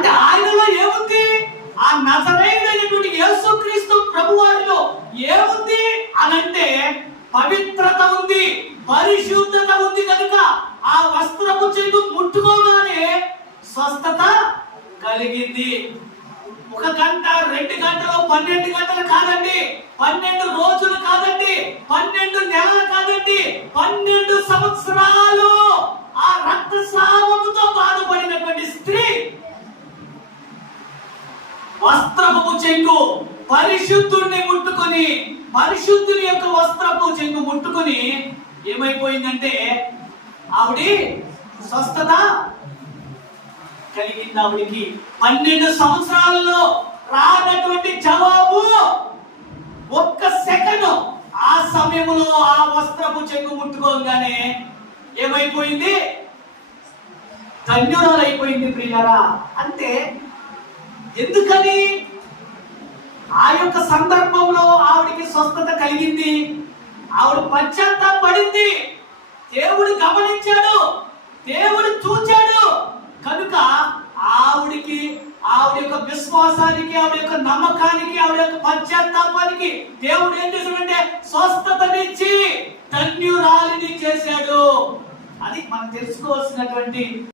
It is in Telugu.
అంటే ఆయనలో ఏముంది? ఆ నజరేయుడైనటువంటి యేసుక్రీస్తు ప్రభువారిలో ఏముంది అనంటే పవిత్రత ఉంది, పరిశుద్ధత ఉంది. కనుక ఆ వస్త్రపు చెంగు ముట్టుకోగానే స్వస్థత కలిగింది. 1 గంట 2 గంటలు 12 గంటలు కాదండి, 12 రోజులు కాదండి, 12 నెలలు కాదండి, 12 సంవత్సరాలు ఆ రక్తస్రావముతో బాధపడినటువంటి స్త్రీ వస్త్రపు చెంగు పరిశుద్ధుడిని ముట్టుకొని, పరిశుద్ధుని యొక్క వస్త్రపు చెంగు ముట్టుకొని ఏమైపోయిందంటే ఆవిడ స్వస్థత కలిగింది. ఆవిడికి 12 సంవత్సరాలలో రానటువంటి జవాబు 1 సెకండ్ ఆ సమయంలో ఆ వస్త్రపు చెంగు ముట్టుకోగానే ఏమైపోయింది? ధన్యురాలైపోయింది. ప్రియులారా, అంటే ఎందుకని? ఆ యొక్క సందర్భంలో ఆవిడికి స్వస్థత కలిగింది. ఆవిడ పశ్చాత్తాపడింది. దేవుడు గమనించాడు, దేవుడు చూచాడు. కనుక ఆవిడ యొక్క విశ్వాసానికి, ఆవిడ యొక్క నమ్మకానికి, ఆవిడ యొక్క పశ్చాత్తాపానికి దేవుడు ఏం చేశాడంటే స్వస్థతనిచ్చి ధన్యురాలిని చేశాడు. అది మనం తెలుసుకోవాల్సినటువంటి